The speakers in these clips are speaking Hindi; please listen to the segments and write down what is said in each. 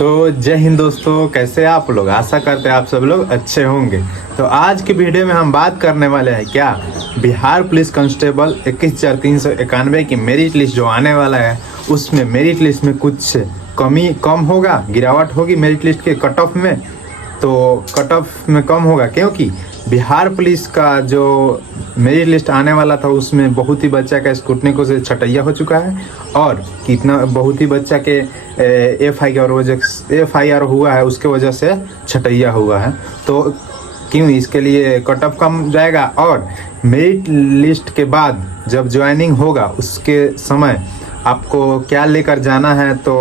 तो जय हिंद दोस्तों, कैसे आप लोग। आशा करते हैं आप सब लोग अच्छे होंगे। तो आज की वीडियो में हम बात करने वाले हैं क्या बिहार पुलिस कांस्टेबल 21,391 की मेरिट लिस्ट जो आने वाला है, उसमें मेरिट लिस्ट में कुछ कम होगा, गिरावट होगी मेरिट लिस्ट के कट ऑफ में। तो कट ऑफ में कम होगा क्योंकि बिहार पुलिस का जो मेरिट लिस्ट आने वाला था उसमें बहुत ही बच्चा का स्क्रूटनी से छटैया हो चुका है और कितना बहुत ही बच्चा के एफआईआर हुआ है, उसके वजह से छटैया हुआ है। तो क्यों इसके लिए कट ऑफ कम जाएगा और मेरिट लिस्ट के बाद जब ज्वाइनिंग होगा उसके समय आपको क्या लेकर जाना है तो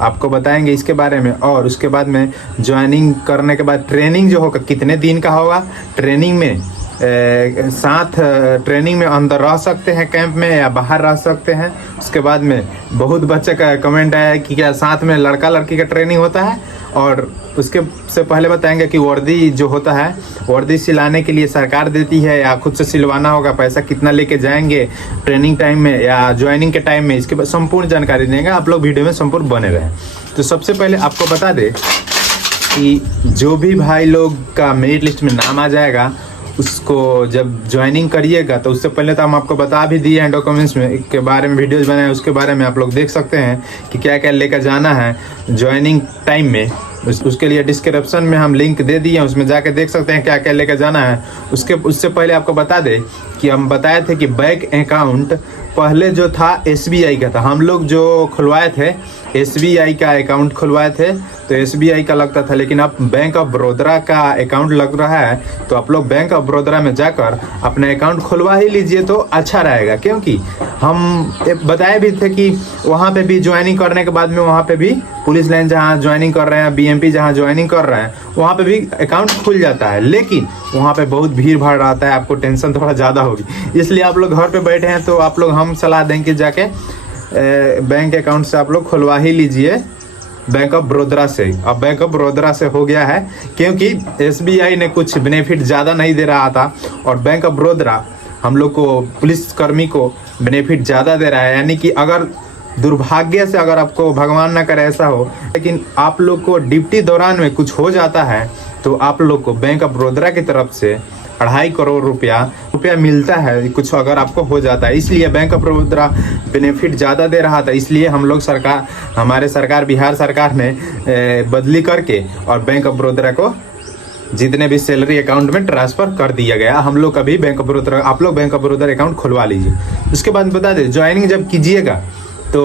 आपको बताएंगे इसके बारे में। और उसके बाद में ज्वाइनिंग करने के बाद ट्रेनिंग जो होगा कितने दिन का होगा, ट्रेनिंग में साथ ट्रेनिंग में अंदर रह सकते हैं कैंप में या बाहर रह सकते हैं। उसके बाद में बहुत बच्चे का कमेंट आया है कि क्या साथ में लड़का लड़की का ट्रेनिंग होता है। और उसके से पहले बताएंगे कि वर्दी जो होता है, वर्दी सिलाने के लिए सरकार देती है या खुद से सिलवाना होगा, पैसा कितना लेके जाएंगे ट्रेनिंग टाइम में या ज्वाइनिंग के टाइम में, इसके बाद संपूर्ण जानकारी देंगे। आप लोग वीडियो में संपूर्ण बने रहें। तो सबसे पहले आपको बता दें कि जो भी भाई लोग का मेरिट लिस्ट में नाम आ जाएगा उसको जब ज्वाइनिंग करिएगा तो उससे पहले तो हम आपको बता भी दिए हैं डॉक्यूमेंट्स में के बारे में, वीडियोज बनाए हैं उसके बारे में आप लोग देख सकते हैं कि क्या क्या लेकर जाना है ज्वाइनिंग टाइम में। उसके लिए डिस्क्रिप्शन में हम लिंक दे दिए हैं, उसमें जाके देख सकते हैं क्या क्या लेकर जाना है। उससे पहले आपको बता दें कि हम बताए थे कि बैंक अकाउंट पहले जो था एसबीआई का था, हम लोग जो खुलवाए थे एसबीआई का अकाउंट खुलवाए थे तो एसबीआई का लगता था, लेकिन अब बैंक ऑफ बड़ौदा का अकाउंट लग रहा है। तो आप लोग बैंक ऑफ बड़ौदा में जाकर अपना अकाउंट खुलवा ही लीजिए तो अच्छा रहेगा, क्योंकि हम बताए भी थे कि वहाँ पे भी ज्वाइनिंग करने के बाद में वहाँ पे भी पुलिस लाइन जहाँ ज्वाइनिंग कर रहे हैं, बीएमपी जहाँ ज्वाइनिंग कर रहे हैं वहाँ पे भी अकाउंट खुल जाता है, लेकिन वहाँ पे बहुत भीड़ भाड़ रहता है, आपको टेंशन थोड़ा ज़्यादा होगी। इसलिए आप लोग घर पे बैठे हैं तो आप लोग हम सलाह देंगे जाके बैंक अकाउंट से आप लोग खुलवा ही लीजिए बैंक ऑफ बड़ौदा से। अब बैंक ऑफ बड़ौदा से हो गया है क्योंकि एसबीआई ने कुछ बेनिफिट ज़्यादा नहीं दे रहा था और बैंक ऑफ बड़ौदा हम लोग को पुलिस कर्मी को बेनिफिट ज़्यादा दे रहा है। यानी कि अगर दुर्भाग्य से अगर आपको भगवान ना करे ऐसा हो, लेकिन आप लोग को ड्यूटी दौरान में कुछ हो जाता है तो आप लोग को बैंक ऑफ बड़ौदा की तरफ से 2.5 करोड़ रुपया मिलता है कुछ अगर आपको हो जाता है। इसलिए बैंक ऑफ बड़ौदा बेनिफिट ज़्यादा दे रहा था, इसलिए हम लोग हमारे सरकार बिहार सरकार ने बदली करके और बैंक ऑफ बड़ौदा को जितने भी सैलरी अकाउंट में ट्रांसफर कर दिया गया। हम लोग अभी बैंक ऑफ बड़ौदा, आप लोग बैंक ऑफ बड़ौदा अकाउंट खुलवा लीजिए। उसके बाद बता दें ज्वाइनिंग जब कीजिएगा तो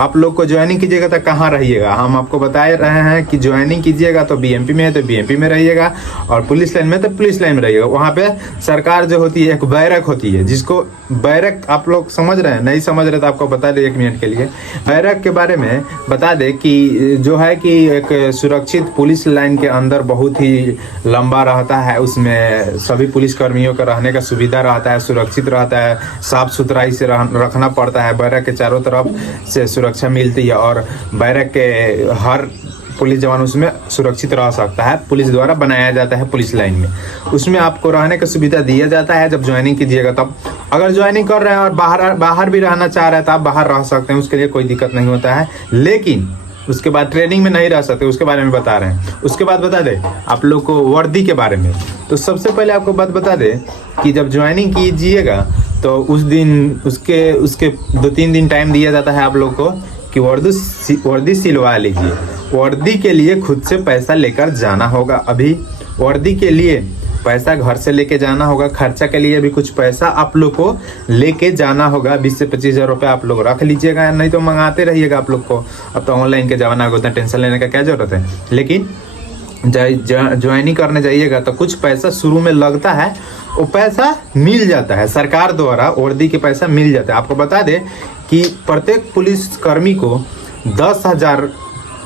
आप लोग को ज्वाइनिंग कीजिएगा तो कहाँ रहिएगा, हम आपको बता रहे हैं कि ज्वाइनिंग कीजिएगा तो बीएमपी में है तो बीएमपी में रहिएगा और पुलिस लाइन में तो पुलिस लाइन में रहिएगा। वहाँ पे सरकार जो होती है एक बैरक होती है, जिसको बैरक आप लोग समझ रहे हैं, नहीं समझ रहे तो आपको बता दें 1 मिनट के लिए। बैरक के बारे में बता दें कि जो है कि एक सुरक्षित पुलिस लाइन के अंदर बहुत ही लंबा रहता है, उसमें सभी पुलिस कर्मियों का रहने का सुविधा रहता है, सुरक्षित रहता है, साफ सुथराई से रखना पड़ता है। बैरक के चारों तरफ से सुरक्षा मिलती है और बैरक के हर पुलिस जवान उसमें सुरक्षित रह सकता है, पुलिस द्वारा बनाया जाता है पुलिस लाइन में। उसमें आपको रहने का सुविधा दिया जाता है जब ज्वाइनिंग कीजिएगा तब। अगर ज्वाइनिंग कर रहे हैं और बाहर भी रहना चाह रहे हैं तो आप बाहर रह सकते हैं, उसके लिए कोई दिक्कत नहीं होता है। लेकिन उसके बाद ट्रेनिंग में नहीं रह सकते, उसके बारे में बता रहे हैं। उसके बाद बता दें आप लोग को वर्दी के बारे में। तो सबसे पहले आपको बात बता दें कि जब ज्वाइनिंग कीजिएगा तो उस दिन उसके 2-3 दिन टाइम दिया जाता है आप लोग को कि वर्दी सिलवा लीजिए। वर्दी के लिए खुद से पैसा लेकर जाना होगा। अभी वर्दी के लिए पैसा घर से लेके जाना होगा, खर्चा के लिए भी कुछ पैसा आप लोग को लेके जाना होगा। 20 से 25 हज़ार रुपये आप लोग रख लीजिएगा, नहीं तो मंगाते रहिएगा आप लोग को। अब तो ऑनलाइन के जमाना है, उतना टेंशन लेने का क्या जरूरत है। लेकिन ज्वाइनिंग करने जाइएगा तो कुछ पैसा शुरू में लगता है, वो पैसा मिल जाता है सरकार द्वारा, वर्दी के पैसा मिल जाता है। आपको बता दें कि प्रत्येक पुलिस कर्मी को 10,000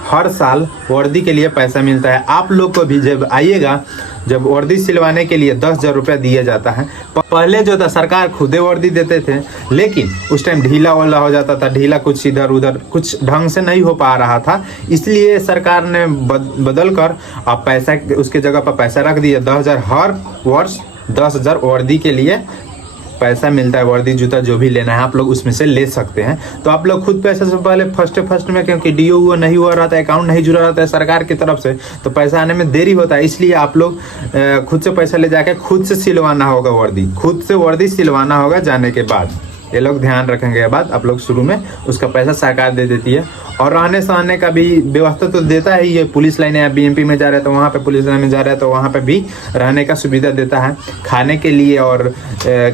हर साल वर्दी के लिए पैसा मिलता है। आप लोग को भी जब आइएगा, जब वर्दी सिलवाने के लिए 10,000 रुपया दिया जाता है। पहले जो था सरकार खुदे वर्दी देते थे, लेकिन उस टाइम ढीला वाला हो जाता था, ढीला कुछ इधर उधर कुछ ढंग से नहीं हो पा रहा था, इसलिए सरकार ने बदल कर अब पैसा उसके जगह पर पैसा रख दिया 10,000 हर वर्ष 10,000 वर्दी के लिए पैसा मिलता है, वर्दी जूता जो भी लेना है आप लोग उसमें से ले सकते हैं। तो आप लोग खुद पैसा से पहले फर्स्ट में, क्योंकि डीओ हुआ नहीं हुआ रहता है, अकाउंट नहीं जुड़ा रहता है सरकार की तरफ से, तो पैसा आने में देरी होता है। इसलिए आप लोग खुद से पैसा ले जाके खुद से सिलवाना होगा वर्दी, खुद से वर्दी सिलवाना होगा जाने के बाद। ये लोग ध्यान रखेंगे ये बात। आप लोग शुरू में उसका पैसा सरकार दे देती है, और रहने सहने का भी व्यवस्था तो देता है। ये पुलिस लाइन है, बीएमपी में जा रहे हैं तो वहाँ पे, पुलिस लाइन में जा रहे हैं तो वहाँ पे भी रहने का सुविधा देता है, खाने के लिए और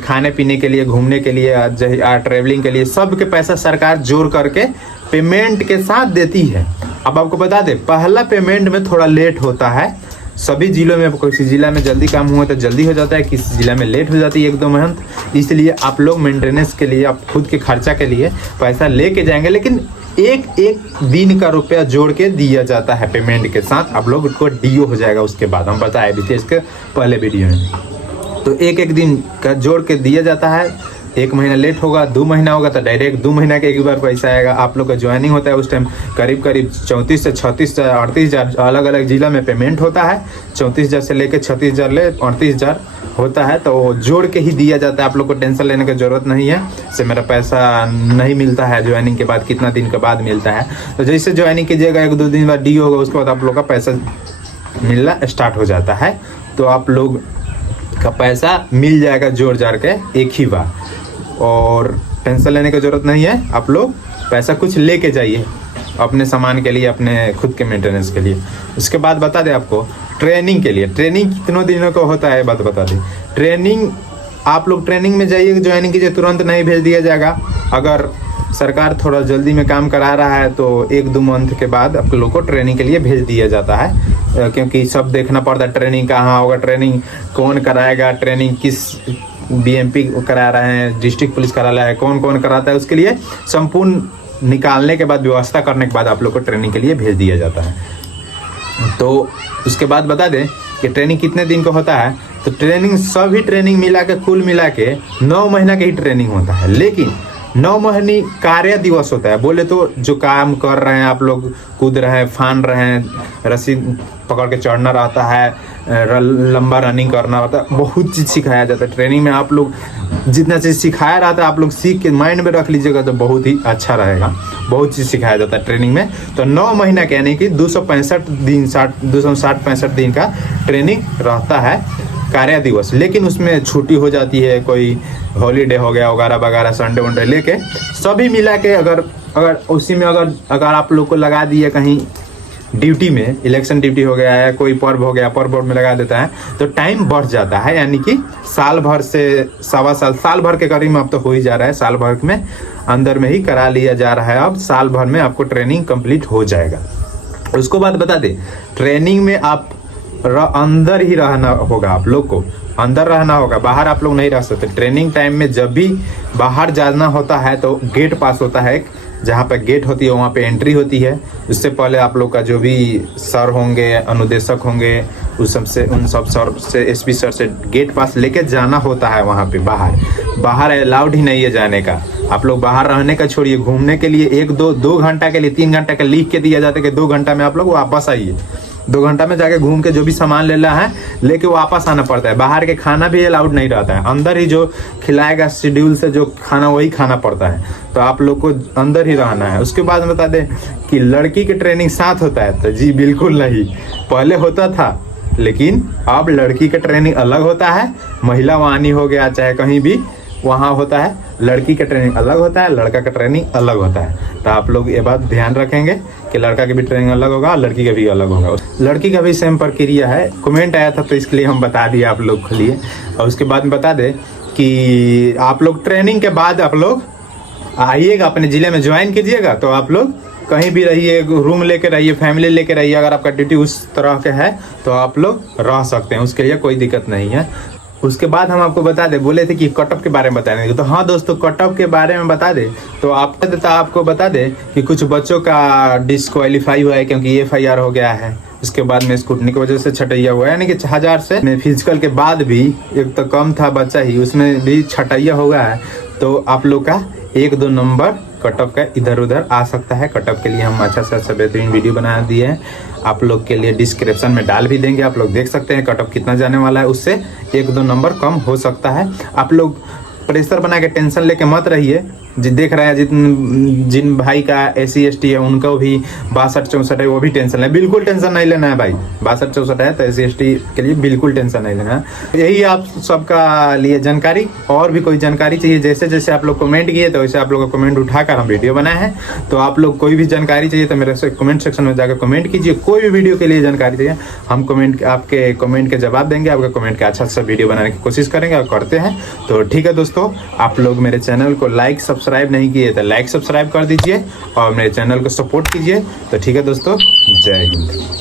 खाने पीने के लिए, घूमने के लिए, ट्रेवलिंग के लिए, सब के पैसा सरकार जोड़ करके पेमेंट के साथ देती है। अब आपको बता दें, पहला पेमेंट में थोड़ा लेट होता है सभी जिलों में। किसी जिला में जल्दी काम हुआ तो जल्दी हो जाता है, किसी जिला में लेट हो जाती है 1-2 महीने। इसलिए आप लोग मेंटेनेंस के लिए, आप खुद के खर्चा के लिए पैसा लेके जाएंगे, लेकिन एक दिन का रुपया जोड़ के दिया जाता है पेमेंट के साथ। आप लोग को डीओ हो जाएगा उसके बाद, हम बताए भी थे इसके पहले वीडियो में। तो एक दिन का जोड़ के दिया जाता है। 1 महीना लेट होगा, 2 महीना होगा तो डायरेक्ट 2 महीना के एक बार पैसा आएगा। आप लोग का ज्वाइनिंग होता है उस टाइम करीब 34 से 36 से 38 हज़ार अलग अलग जिला में पेमेंट होता है। 34 हज़ार से लेकर 36 हज़ार ले 38 हज़ार होता है, तो जोड़ के ही दिया जाता है। आप लोग को टेंशन लेने की जरूरत नहीं है से मेरा पैसा नहीं मिलता है ज्वाइनिंग के बाद, कितना दिन के बाद मिलता है। तो जैसे ज्वाइनिंग कीजिएगा 1-2 दिन बाद डी होगा, उसके बाद आप लोग का पैसा मिलना स्टार्ट हो जाता है। तो आप लोग का पैसा मिल जाएगा जोड़ जाड़ के एक ही बार, और टेंशन लेने की जरूरत नहीं है। आप लोग पैसा कुछ लेके जाइए अपने सामान के लिए, अपने खुद के मेंटेनेंस के लिए। उसके बाद बता दें आपको ट्रेनिंग के लिए, ट्रेनिंग कितनों दिनों का होता है बात बता दें। ट्रेनिंग आप लोग ट्रेनिंग में जाइए, ज्वाइनिंग कीजिए, तुरंत नहीं भेज दिया जाएगा। अगर सरकार थोड़ा जल्दी में काम करा रहा है तो 1-2 मंथ के बाद आप लोग को ट्रेनिंग के लिए भेज दिया जाता है, क्योंकि सब देखना पड़ता है ट्रेनिंग कहाँ होगा, ट्रेनिंग कौन कराएगा, ट्रेनिंग किस बीएमपी करा रहे हैं, डिस्ट्रिक्ट पुलिस कार्यालय है, कौन कौन कराता है, उसके लिए संपूर्ण निकालने के बाद, व्यवस्था करने के बाद आप लोग को ट्रेनिंग के लिए भेज दिया जाता है। तो उसके बाद बता दें कि ट्रेनिंग कितने दिन का होता है। तो ट्रेनिंग सभी ट्रेनिंग मिला के कुल मिला के 9 महीना की ही ट्रेनिंग होता है, लेकिन 9 महीने कार्य दिवस होता है। बोले तो जो काम कर रहे हैं आप लोग, कूद रहे हैं, फान रहे हैं, रस्सी पकड़ के चढ़ना रहता है, लंबा रनिंग करना होता है, बहुत चीज़ सिखाया जाता है ट्रेनिंग में। आप लोग जितना चीज़ सिखाया रहता है आप लोग सीख के माइंड में रख लीजिएगा तो बहुत ही अच्छा रहेगा। बहुत चीज़ सिखाया जाता है ट्रेनिंग में। तो 9 महीना के यानी कि 265 दिन 260-65 दिन का ट्रेनिंग रहता है कार्य दिवस, लेकिन उसमें छुट्टी हो जाती है, कोई हॉलीडे हो गया वगैरह वगैरह, संडे वनडे लेके सभी मिला के अगर उसी में अगर आप लोग को लगा दिए कहीं ड्यूटी में, इलेक्शन ड्यूटी हो गया है, कोई पर्व हो गया, पर्व में लगा देता है तो टाइम बढ़ जाता है। यानी कि साल भर से सवा साल भर के करीब में अब तो हो ही जा रहा है, साल भर में अंदर में ही करा लिया जा रहा है। अब साल भर में आपको ट्रेनिंग कंप्लीट हो जाएगा। उसको बाद बता दे, ट्रेनिंग में आप अंदर ही रहना होगा, आप लोग को अंदर रहना होगा, बाहर आप लोग नहीं रह सकते। ट्रेनिंग टाइम में जब भी बाहर जाना होता है तो गेट पास होता है, जहाँ पे गेट होती है वहाँ पे एंट्री होती है। उससे पहले आप लोग का जो भी सर होंगे, अनुदेशक होंगे, उन सब सर से, एसपी सर से गेट पास लेके जाना होता है। वहाँ पे बाहर अलाउड ही नहीं है जाने का। आप लोग बाहर रहने का छोड़िए, घूमने के लिए 1-2 घंटा के लिए, 3 घंटा का लिख के दिया जाता है कि 2 घंटा में आप लोग वापस आइए। 2 घंटा में जाके घूम के जो भी सामान लेना है लेके वापस आना पड़ता है। बाहर के खाना भी अलाउड नहीं रहता है, अंदर ही जो खिलाएगा शेड्यूल से जो खाना वही खाना पड़ता है। तो आप लोग को अंदर ही रहना है। उसके बाद बता दें कि लड़की की ट्रेनिंग साथ होता है, तो जी बिल्कुल नहीं, पहले होता था लेकिन अब लड़की का ट्रेनिंग अलग होता है। महिला वाहिनी हो गया चाहे कहीं भी वहाँ होता है, लड़की का ट्रेनिंग अलग होता है, लड़का का ट्रेनिंग अलग होता है। तो आप लोग ये बात ध्यान रखेंगे कि लड़का की भी ट्रेनिंग अलग होगा, लड़की का भी अलग होगा। लड़की का भी सेम प्रक्रिया है। कमेंट आया था तो इसके लिए हम बता दिए आप लोग के लिए। और उसके बाद में बता दें कि आप लोग ट्रेनिंग के बाद आप लोग आइएगा, अपने ज़िले में ज्वाइन कीजिएगा। तो आप लोग कहीं भी रहिए, रूम लेके रहिए, फैमिली लेके रहिए। अगर आपका ड्यूटी उस तरह के है तो आप लोग रह सकते हैं, उसके लिए कोई दिक्कत नहीं है। उसके बाद हम आपको बता दें, बोले थे कि कट ऑफ के बारे में बताने, तो हाँ दोस्तों, कट ऑफ के बारे में बता दें तो आपको बता दें कि कुछ बच्चों का डिस्क्वालीफाई हुआ है क्योंकि FIR हो गया है। उसके बाद में स्कूटनी की वजह से छटैया हुआ है, यानी कि 1000 से फिजिकल के बाद भी एक तो कम था बच्चा ही, उसमें भी छटैया हुआ है। तो आप लोग का 1-2 नंबर कट ऑफ का इधर उधर आ सकता है। कट ऑफ के लिए हम अच्छा से अच्छा बेहतरीन वीडियो बना दिए हैं, आप लोग के लिए डिस्क्रिप्शन में डाल भी देंगे। आप लोग देख सकते हैं कट ऑफ कितना जाने वाला है, उससे 1-2 नंबर कम हो सकता है। आप लोग प्रेशर बना के टेंशन लेके मत रहिए। देख रहे हैं जिन भाई का SC ST है उनको भी 62-64 है, वो भी टेंशन है, बिल्कुल टेंशन नहीं लेना है भाई। 62-64 है तो SC ST के लिए बिल्कुल टेंशन नहीं लेना है। यही आप सबका लिए जानकारी। और भी कोई जानकारी चाहिए, जैसे जैसे आप लोग कमेंट किए तो वैसे आप लोग का कमेंट उठाकर हम वीडियो बनाए हैं। तो आप लोग कोई भी जानकारी चाहिए तो मेरे से कमेंट सेक्शन में जाकर कमेंट कीजिए। कोई भी वीडियो के लिए जानकारी चाहिए, हम आपके कमेंट के जवाब देंगे, आपका कमेंट का अच्छा वीडियो बनाने की कोशिश करेंगे और करते हैं। तो ठीक है दोस्तों, आप लोग मेरे चैनल को लाइक सब्सक्राइब नहीं किए तो लाइक सब्सक्राइब कर दीजिए और मेरे चैनल को सपोर्ट कीजिए। तो ठीक है दोस्तों, जय हिंद।